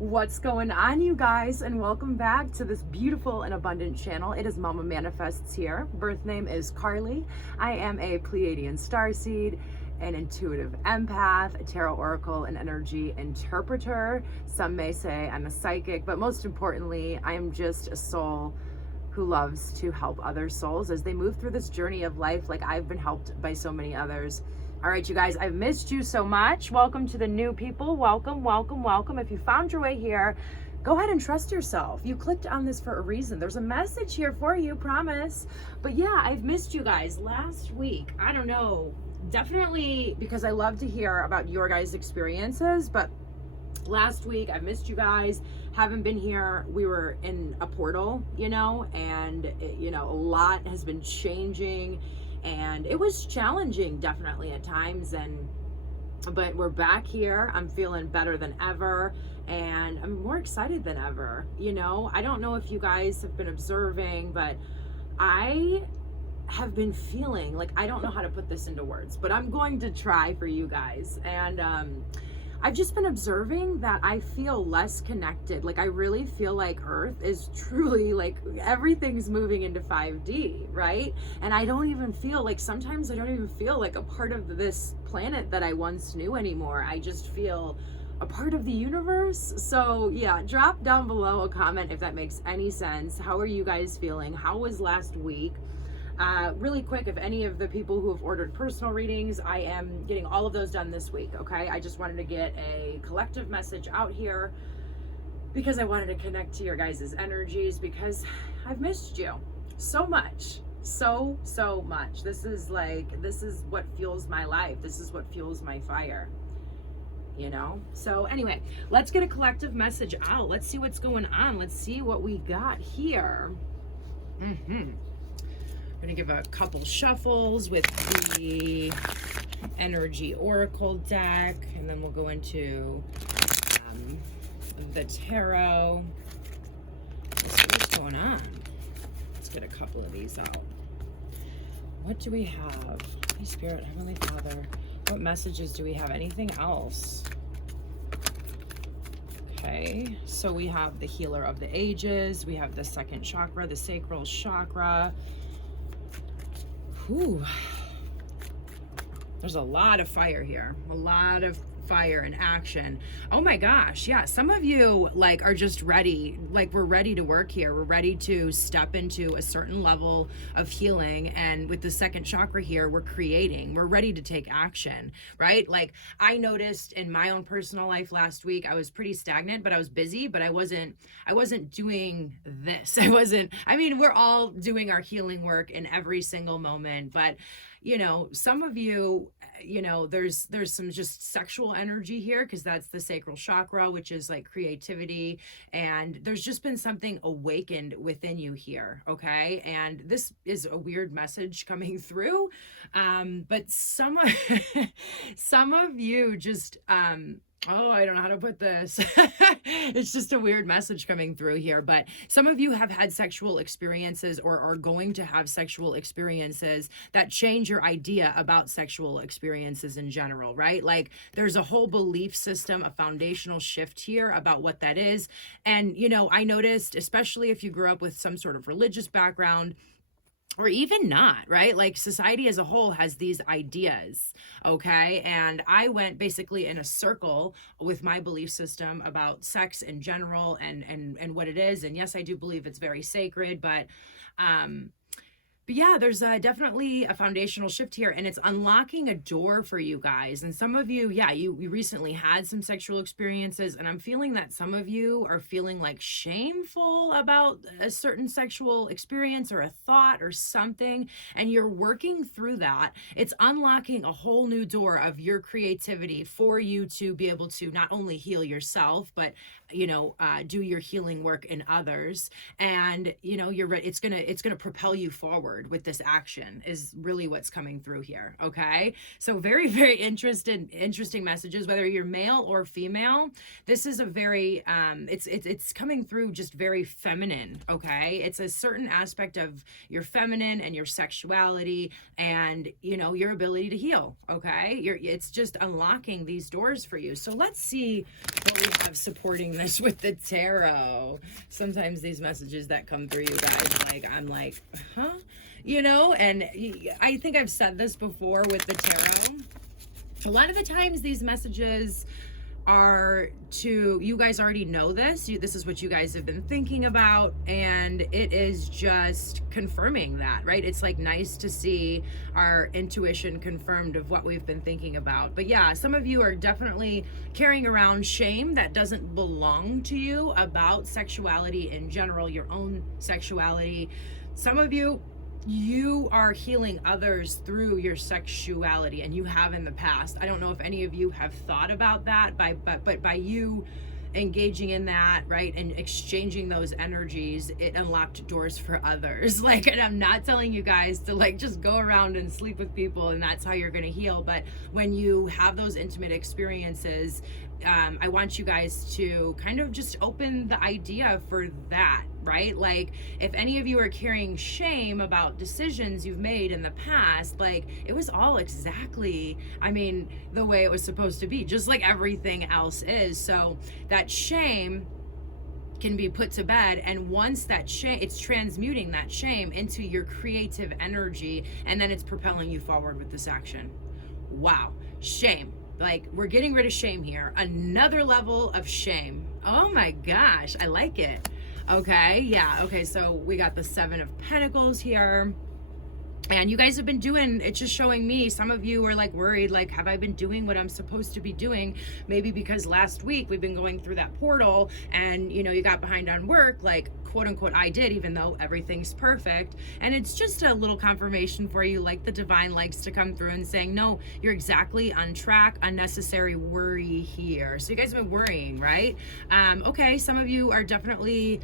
What's going on, you guys, and welcome back to this beautiful and abundant channel. It is Mama Manifests here. Birth name is Carly. I am a Pleiadian starseed, an intuitive empath, a tarot oracle and energy interpreter. Some may say I'm a psychic, but most importantly, I am just a soul who loves to help other souls as they move through this journey of life like I've been helped by so many others. All right, you guys, I've missed you so much. Welcome to the new people. Welcome, welcome, welcome. If you found your way here, go ahead and trust yourself. You clicked on this for a reason. There's a message here for you, promise. But yeah, I've missed you guys last week. I don't know, definitely because I love to hear about your guys' experiences, but last week I missed you guys. Haven't been here. We were in a portal, and a lot has been changing. And it was challenging, definitely at times, but we're back here. I'm feeling better than ever, and I'm more excited than ever. I don't know if you guys have been observing, but I have been feeling like, I don't know how to put this into words, but I'm going to try for you guys. And I've just been observing that I feel less connected. Like, I really feel like Earth is truly, like, everything's moving into 5D, right? And I don't even feel like, sometimes I don't even feel like a part of this planet that I once knew anymore. I just feel a part of the universe. So yeah, drop down below a comment if that makes any sense. How are you guys feeling? How was last week? Really quick, if any of the people who have ordered personal readings, I am getting all of those done this week, okay? I just wanted to get a collective message out here because I wanted to connect to your guys' energies because I've missed you so much. So much. This is what fuels my life. This is what fuels my fire. So anyway, let's get a collective message out. Let's see what's going on. Let's see what we got here. I'm gonna give a couple shuffles with the energy oracle deck, and then we'll go into the tarot. Let's see what's going on. Let's get a couple of these out. What do we have? Holy Spirit, Heavenly Father, what messages do we have? Anything else? Okay, so we have the healer of the ages. We have the second chakra, the sacral chakra. Ooh, there's a lot of fire here, a lot of fire and action. Oh my gosh, yeah, some of you are just ready, we're ready to work here. We're ready to step into a certain level of healing, and with the second chakra here, we're ready to take action, right? I noticed in my own personal life last week, I was pretty stagnant, but I was busy, but I wasn't doing this. We're all doing our healing work in every single moment, but some of you, there's some just sexual energy here because that's the sacral chakra, which is creativity. And there's just been something awakened within you here. Okay. And this is a weird message coming through. But some of you just, I don't know how to put this. It's just a weird message coming through here. But some of you have had sexual experiences or are going to have sexual experiences that change your idea about sexual experiences in general, right? There's a whole belief system, a foundational shift here about what that is. And, I noticed, especially if you grew up with some sort of religious background, or even not, right? Society as a whole has these ideas, okay? And I went basically in a circle with my belief system about sex in general and what it is. And yes, I do believe it's very sacred, but yeah, there's definitely a foundational shift here, and it's unlocking a door for you guys. And some of you, yeah, you recently had some sexual experiences, and I'm feeling that some of you are feeling shameful about a certain sexual experience or a thought or something, and you're working through that. It's unlocking a whole new door of your creativity for you to be able to not only heal yourself, but do your healing work in others. And you're ready. It's gonna propel you forward. forward with this action is really what's coming through here. Okay. So very, very interesting messages, whether you're male or female. This is a very, it's coming through just very feminine. Okay. It's a certain aspect of your feminine and your sexuality and, you know, your ability to heal. Okay. It's just unlocking these doors for you. So let's see what we have supporting this with the tarot. Sometimes these messages that come through, you guys, like, I'm like, huh? You know, and I think I've said this before with the tarot. A lot of the times these messages are to, you guys already know this. This is what you guys have been thinking about, and it is just confirming that, right? It's like nice to see our intuition confirmed of what we've been thinking about. But yeah, some of you are definitely carrying around shame that doesn't belong to you about sexuality in general, your own sexuality. Some of you are healing others through your sexuality, and you have in the past. I don't know if any of you have thought about that, but by you engaging in that, right, and exchanging those energies, it unlocked doors for others. Like, and I'm not telling you guys to like just go around and sleep with people and that's how you're going to heal, but when you have those intimate experiences, I want you guys to kind of just open the idea for that, right? Like, if any of you are carrying shame about decisions you've made in the past, like, it was all exactly, I mean, the way it was supposed to be, just like everything else is. So that shame can be put to bed, and once that shame, it's transmuting that shame into your creative energy, and then it's propelling you forward with this action. Wow. Shame. Like, we're getting rid of shame here. Another level of shame. Oh my gosh, I like it. Okay, yeah, okay, so we got the 7 of Pentacles here. And you guys have been doing, it's just showing me, some of you are like worried, like, have I been doing what I'm supposed to be doing? Maybe because last week we've been going through that portal and, you know, you got behind on work, like, quote unquote, I did, even though everything's perfect. And it's just a little confirmation for you, like the divine likes to come through and saying, no, you're exactly on track, unnecessary worry here. So you guys have been worrying, right? Okay, some of you are definitely,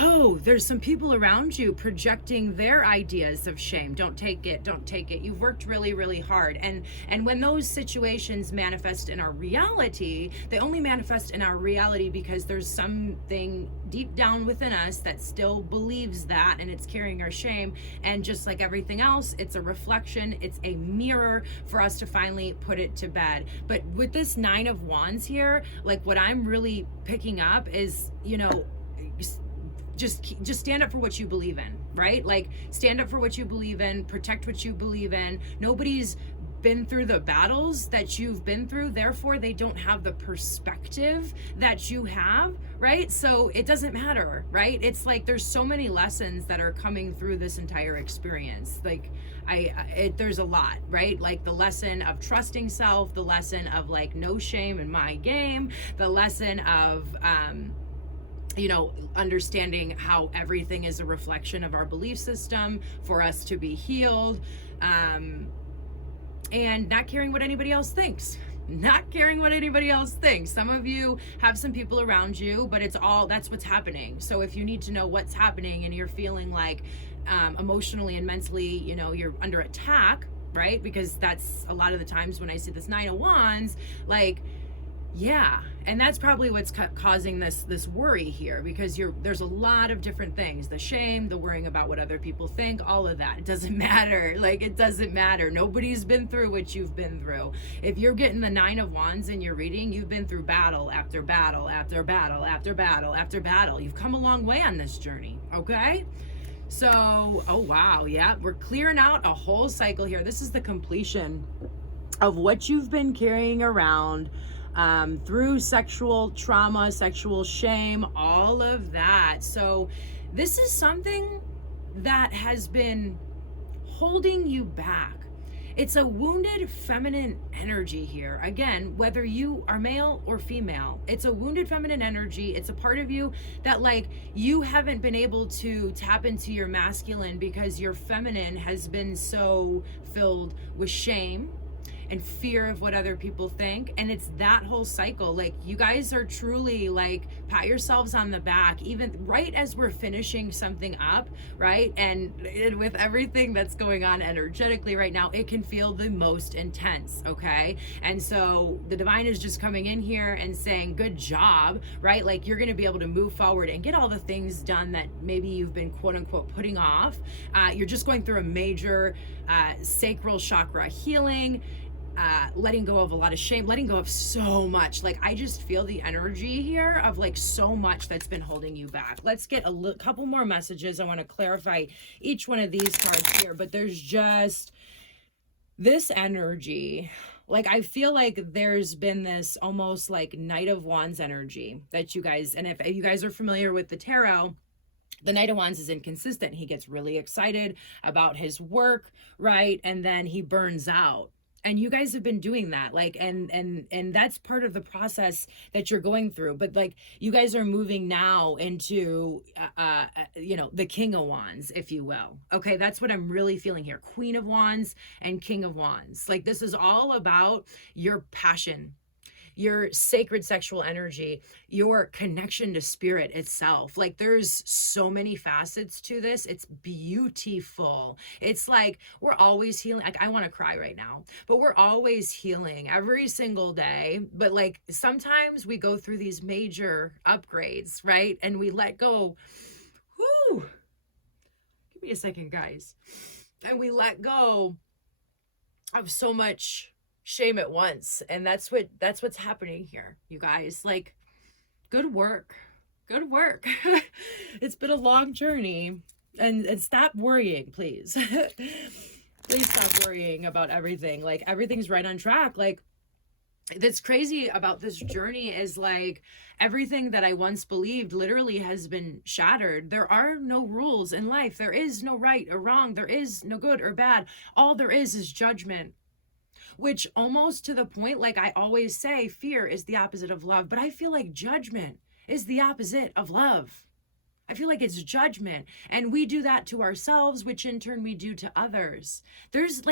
oh, there's some people around you projecting their ideas of shame. Don't take it, don't take it. You've worked really, really hard. And when those situations manifest in our reality, they only manifest in our reality because there's something deep down within us that still believes that, and it's carrying our shame. And just like everything else, it's a reflection, it's a mirror for us to finally put it to bed. But with this 9 of Wands here, like, what I'm really picking up is, you know, just stand up for what you believe in, right? Like, stand up for what you believe in, protect what you believe in. Nobody's been through the battles that you've been through, therefore they don't have the perspective that you have, right? So it doesn't matter, right? It's like there's so many lessons that are coming through this entire experience. Like, there's a lot, right? Like the lesson of trusting self, the lesson of like no shame in my game, the lesson of you know, understanding how everything is a reflection of our belief system for us to be healed, and not caring what anybody else thinks. Not caring what anybody else thinks. Some of you have some people around you, but that's what's happening. So if you need to know what's happening and you're feeling like emotionally and mentally, you know, you're under attack, right? Because that's a lot of the times when I see this 9 of Wands, like, yeah, and that's probably what's causing this worry here, because there's a lot of different things, the shame, the worrying about what other people think, all of that. It doesn't matter. Like, it doesn't matter. Nobody's been through what you've been through. If you're getting the 9 of Wands in your reading, you've been through battle after battle after battle after battle after battle. You've come a long way on this journey, okay? So, oh wow, yeah, we're clearing out a whole cycle here. This is the completion of what you've been carrying around through sexual trauma, sexual shame, all of that. So this is something that has been holding you back. It's a wounded feminine energy here. Again, whether you are male or female, it's a wounded feminine energy. It's a part of you that, like, you haven't been able to tap into your masculine because your feminine has been so filled with shame and fear of what other people think. And it's that whole cycle. Like, you guys are truly, like, pat yourselves on the back, even right as we're finishing something up, right? And with everything that's going on energetically right now, it can feel the most intense, okay? And so the divine is just coming in here and saying, good job, right? Like, you're going to be able to move forward and get all the things done that maybe you've been quote unquote putting off. You're just going through a major sacral chakra healing, letting go of a lot of shame, letting go of so much. Like, I just feel the energy here of like so much that's been holding you back. Let's get a couple more messages. I want to clarify each one of these cards here, but there's just this energy. Like, I feel like there's been this almost like Knight of Wands energy that you guys, and if you guys are familiar with the tarot, the Knight of Wands is inconsistent. He gets really excited about his work, right? And then he burns out. And you guys have been doing that, like, and that's part of the process that you're going through. But like, you guys are moving now into, the King of Wands, if you will. Okay, that's what I'm really feeling here. Queen of Wands and King of Wands. Like, this is all about your passion, your sacred sexual energy, your connection to spirit itself. Like, there's so many facets to this. It's beautiful. It's like, we're always healing. Like, I want to cry right now, but we're always healing every single day. But like, sometimes we go through these major upgrades, right? And we let go. Whoo! Give me a second, guys. And we let go of so much shame at once, and that's what's happening here, you guys. Like, good work. It's been a long journey, and stop worrying, please. Please stop worrying about everything. Like, everything's right on track. Like, that's crazy about this journey is like, everything that I once believed literally has been shattered. There are no rules in life. There is no right or wrong. There is no good or bad. All there is judgment. Which, almost to the point, like I always say, fear is the opposite of love, but I feel like judgment is the opposite of love. I feel like it's judgment, and we do that to ourselves, which in turn we do to others. There's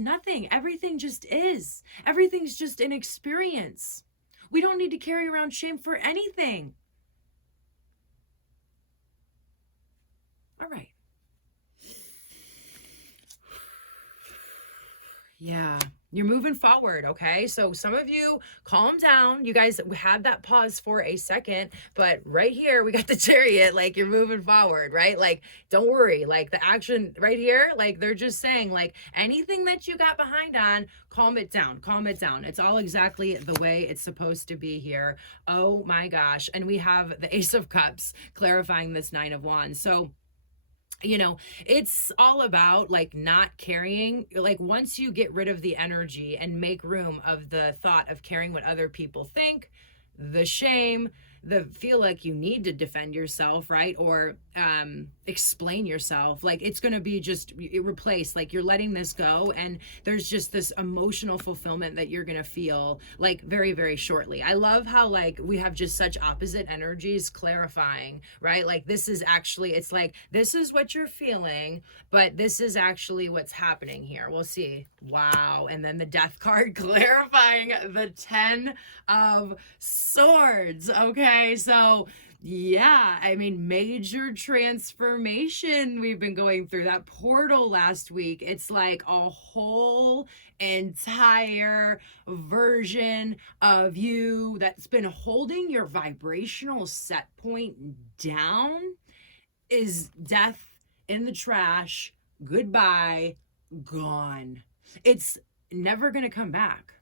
nothing. Everything just is. Everything's just an experience. We don't need to carry around shame for anything. All right. Yeah. You're moving forward, okay? So some of you, calm down. You guys had that pause for a second, but right here, we got the Chariot, like, you're moving forward, right? Like, don't worry, like, the action right here, like, they're just saying, like, anything that you got behind on, calm it down. It's all exactly the way it's supposed to be here. Oh my gosh. And we have the Ace of Cups clarifying this Nine of Wands. So, you know, it's all about like not carrying, like, once you get rid of the energy and make room of the thought of caring what other people think, the shame, the feel like you need to defend yourself, right? Or explain yourself, like, it's going to be just replaced. Like, you're letting this go, and there's just this emotional fulfillment that you're going to feel like very, very shortly. I love how, like, we have just such opposite energies clarifying, right? Like, this is actually, it's like, this is what you're feeling, but this is actually what's happening here. We'll see. Wow. And then the Death card clarifying the 10 of Swords. Okay. So yeah, I mean, major transformation we've been going through. That portal last week, it's like a whole entire version of you that's been holding your vibrational set point down is death in the trash, goodbye, gone. It's never going to come back.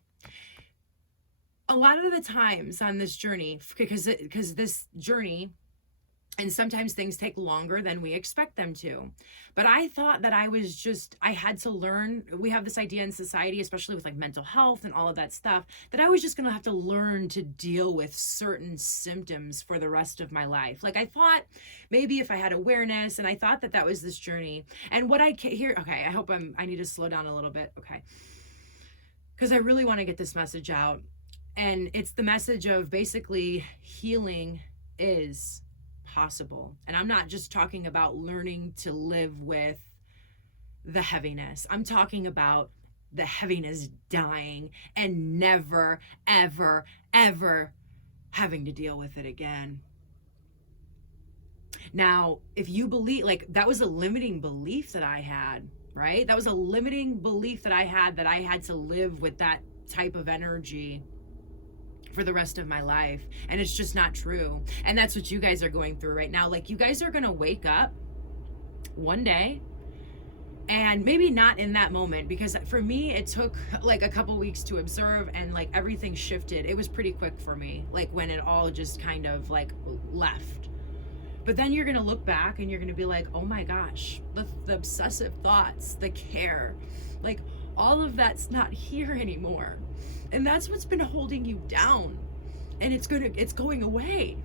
A lot of the times on this journey, because this journey, and sometimes things take longer than we expect them to. But I thought that I had to learn. We have this idea in society, especially with like mental health and all of that stuff, that I was just going to have to learn to deal with certain symptoms for the rest of my life. Like, I thought maybe if I had awareness, and I thought that was this journey. And what I hear, okay, I need to slow down a little bit. Okay. Because I really want to get this message out. And it's the message of basically healing is possible. And I'm not just talking about learning to live with the heaviness. I'm talking about the heaviness dying and never, ever, ever having to deal with it again. Now, if you believe, like, that was a limiting belief that I had, right? That was a limiting belief that I had to live with that type of energy for the rest of my life. And it's just not true. And that's what you guys are going through right now. Like, you guys are going to wake up one day, and maybe not in that moment, because for me, it took like a couple weeks to observe, and like everything shifted. It was pretty quick for me, like when it all just kind of like left. But then you're gonna look back and you're gonna be like, oh my gosh, the obsessive thoughts, the care, like all of that's not here anymore. And that's what's been holding you down. And it's going away.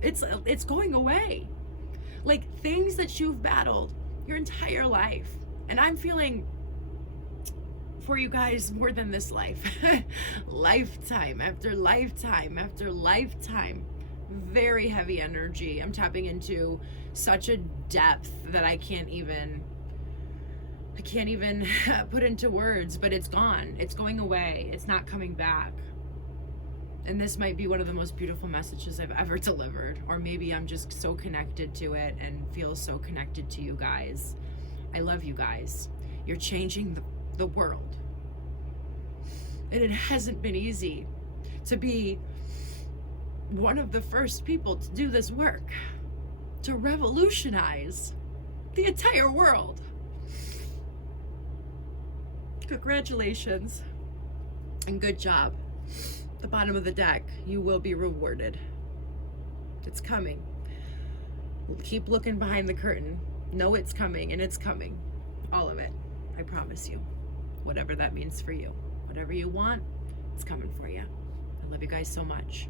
It's going away. Like things that you've battled your entire life. And I'm feeling for you guys more than this life. Lifetime after lifetime after lifetime. Very heavy energy. I'm tapping into such a depth that I can't even put into words, but it's gone. It's going away. It's not coming back. And this might be one of the most beautiful messages I've ever delivered. Or maybe I'm just so connected to it and feel so connected to you guys. I love you guys. You're changing the world. And it hasn't been easy to be one of the first people to do this work, to revolutionize the entire world. Congratulations and good job. The bottom of the deck, you will be rewarded. It's coming. Keep looking behind the curtain. Know it's coming, and it's coming. All of it. I promise you. Whatever that means for you. Whatever you want, it's coming for you. I love you guys so much.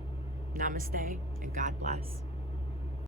Namaste and God bless.